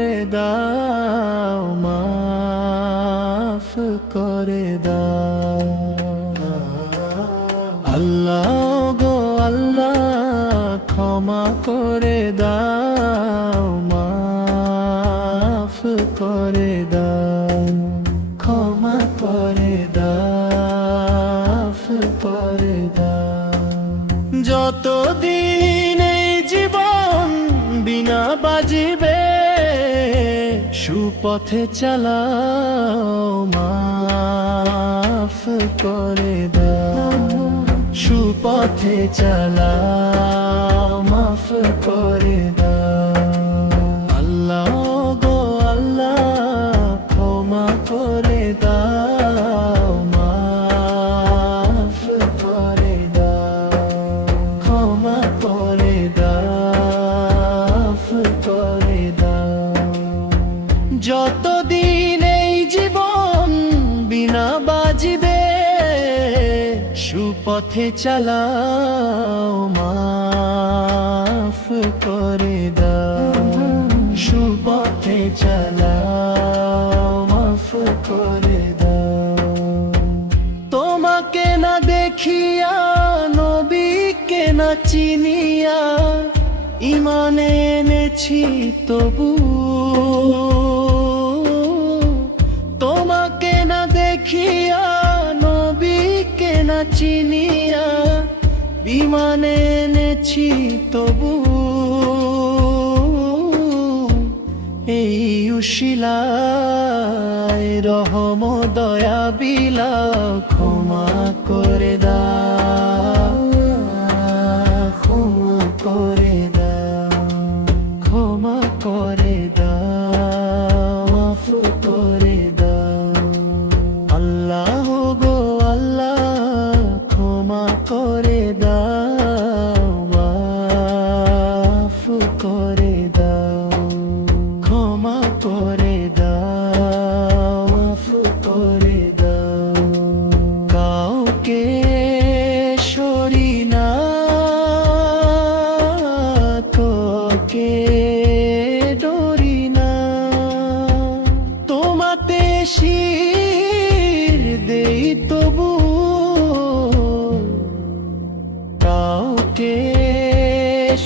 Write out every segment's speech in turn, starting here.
করে দাও, মাফ করে দাও। আল্লাহ গো আল্লাহ, ক্ষমা করে দাও, মাফ করে দাও, ক্ষমা করে দাও, মাফ করে দাও। যতদিন এই জীবন বিনা বাজিবে, সুপথে চালাও, মাফ করে দাও, সুপথে চালাও, মাফ করে দাও। আল্লাহ গো আল্লাহ, ক্ষমা করে দাও, মাফ করে দাও, ক্ষমা করে দাও, মাফ করে দাও। যতদিন এই জীবন বিনা বাজিবে, সুপথে চালাও, মাফ করে দাও, সুপথে চালাও, মাফ করে দাও। তোমাকে না দেখিয়া, নবীকে না চিনিয়া, ঈমানে এনেছি তবু। তোমাকে না দেখিয়া, নবীকে না চিনিয়া, ঈমানে এনেছি তবু। এই উশিলায় রহম দয়া বিলাও, ক্ষমা করে দাও, ক্ষমা করে দাও, ক্ষমা করে দাও, মাফ করে দাও। আল্লাহ গো আল্লাহ, ক্ষমা করে দাও, মাফ করে দাও, ক্ষমা করে দাও, মাফ করে দাও। কাউকে সরি না, কাউকে ডরি না, তোমাতে শির দেই তবু। কাউকে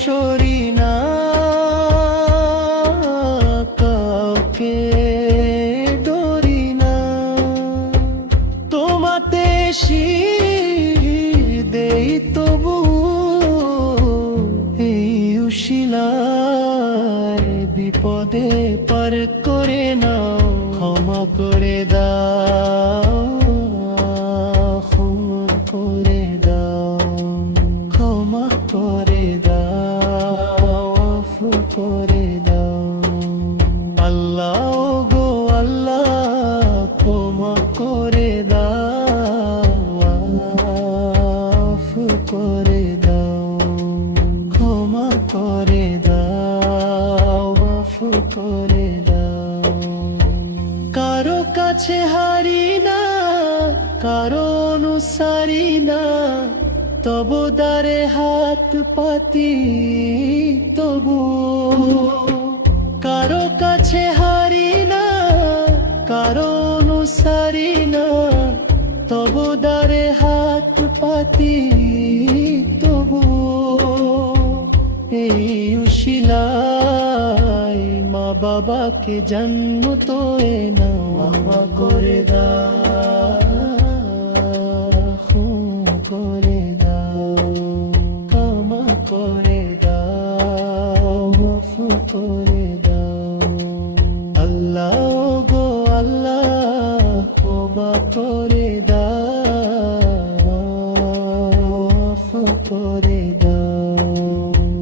সরি না, কাউকে ডরি না, তোমাতে শির দেই তবু। এই উশিলায় বিপদে পার করে নাও, ক্ষমা করে দাও, ক্ষমা করে দাও, ক্ষমা করে দাও, মাফ করে দাও। আল্লাহ গো আল্লাহ, ক্ষমা করে দাও, মাফ করে দাও, ক্ষমা করে দাও, মাফ করে দাও। কারো কাছে হারি না, কারো অনুসারী না, তবু দ্বারে হাত পাতি তবু। কারো কাছে হারি না, কারো অনুসারী না, তবু দ্বারে হাত পাতি তবু। এই উশিলায় মা বাবাকে জান্নাত নাও, ক্ষমা করে দাও, ক্ষমা করে দাও, ক্ষমা করে দাও, মাফ করে দাও। আল্লাহ গো আল্লাহ, ক্ষমা করে দাও, মাফ করে দাও,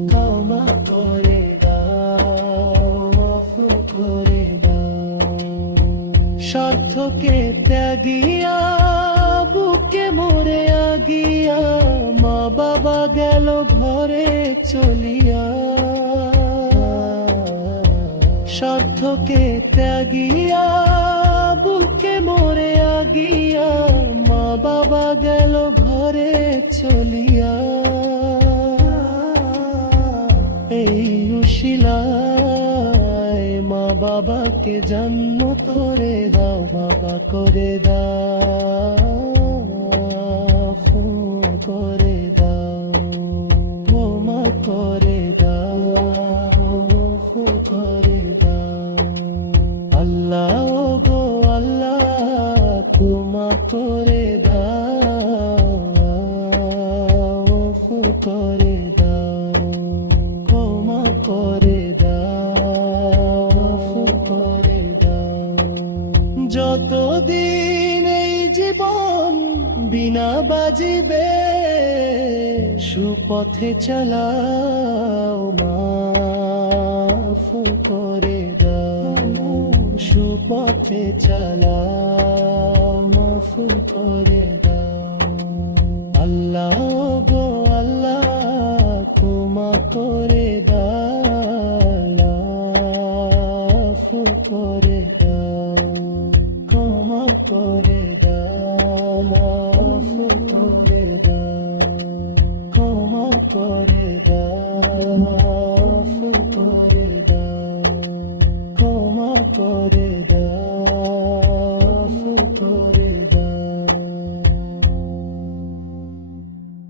ক্ষমা করে দাও, মাফ করে দাও। স্বার্থকে ত্যাগিয়া, বুকে মরে আগিয়া, মা বাবা গেল ঘরে চলিয়া। স্বার্থকে ত্যাগিয়া, বুকে মরে আগিয়া, মা বাবা গেল ঘরে চলিয়া। এই উশিলায় মা বাবাকে জান্নাত করে দাও, বাবা করে দাও, করে দাও, ক্ষমা করে দাও, করে দাও। আল্লাহ গো আল্লাহ, ক্ষমা করে দাও, করে দাও, ক্ষমা করে দাও, করে দাও। যতদিন এই জীবন বিনা বাজিবে, সুপথে চালাও, মাফ করে দাও, সুপথে চালাও, মাফ করে দাও। আল্লাহ গো আল্লাহ, ক্ষমা করে দাও,